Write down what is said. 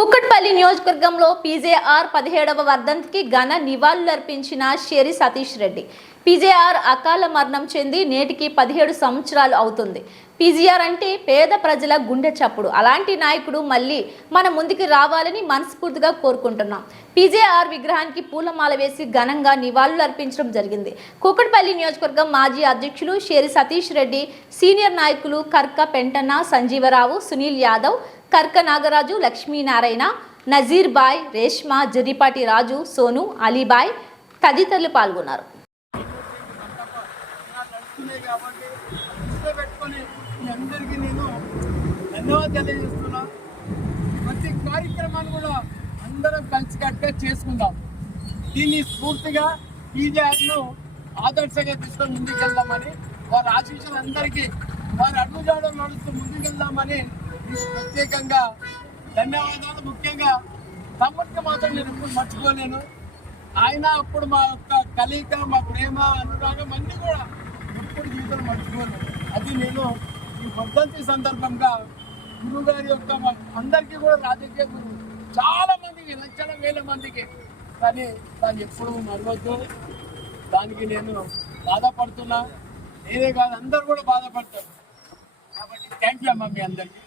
కూకట్పల్లి నియోజకవర్గంలో పీజేఆర్ పదిహేడవ వర్ధంతికి ఘన నివాళులర్పించిన షేరి సతీష్ రెడ్డి. పీజేఆర్ అకాల మరణం చెంది నేటికి పదిహేడు సంవత్సరాలు అవుతుంది. పీజీఆర్ అంటే పేద ప్రజల గుండె చప్పుడు. అలాంటి నాయకుడు మళ్ళీ మన ముందుకు రావాలని మనస్ఫూర్తిగా కోరుకుంటున్నాం. పీజేఆర్ విగ్రహానికి పూలమాల వేసి ఘనంగా నివాళులు అర్పించడం జరిగింది. కూకట్పల్లి నియోజకవర్గం మాజీ అధ్యక్షులు షేరి సతీష్ రెడ్డి సీనియర్ నాయకులు కర్క పెంటన్న సంజీవరావు సునీల్ యాదవ్ కర్క నాగరాజు లక్ష్మీనారాయణ నజీర్ బాయ్ రేష్మా జరిపాటి రాజు సోను అలీబాయ్ తదితరులు పాల్గొన్నారు. వస్తున్నాయి కాబట్టి దృష్టిలో పెట్టుకొని మీ అందరికీ నేను ధన్యవాదాలు తెలియజేస్తున్నా. ప్రతి కార్యక్రమాన్ని కూడా అందరం కలిసికట్టుగా చేసుకుందాం. దీన్ని స్ఫూర్తిగా టీజీఆర్ను ఆదర్శంగా తీసుకొని ముందుకెళ్దామని వారి ఆశీస్సులు అందరికీ వారి అడుగుజాడలు నడుస్తూ ముందుకెళ్దామని ప్రత్యేకంగా ధన్యవాదాలు. ముఖ్యంగా తమ్ముడికి మాత్రం నేను ఎప్పుడు మర్చిపోలేను. ఆయన అప్పుడు మా యొక్క కలిక మా ప్రేమ అనురాగం అన్ని కూడా జీవితం అది నేను ఈ వర్ధంతి సందర్భంగా గురుగారి యొక్క అందరికీ కూడా రాజకీయ గురువు. చాలా మందికి లక్షల వేల మందికి. కానీ దాన్ని ఎప్పుడు మరవద్దు. దానికి నేను బాధపడుతున్నా. నేనే కాదు అందరు కూడా బాధపడతారు. కాబట్టి థ్యాంక్ యూ అమ్మా మీ అందరికీ.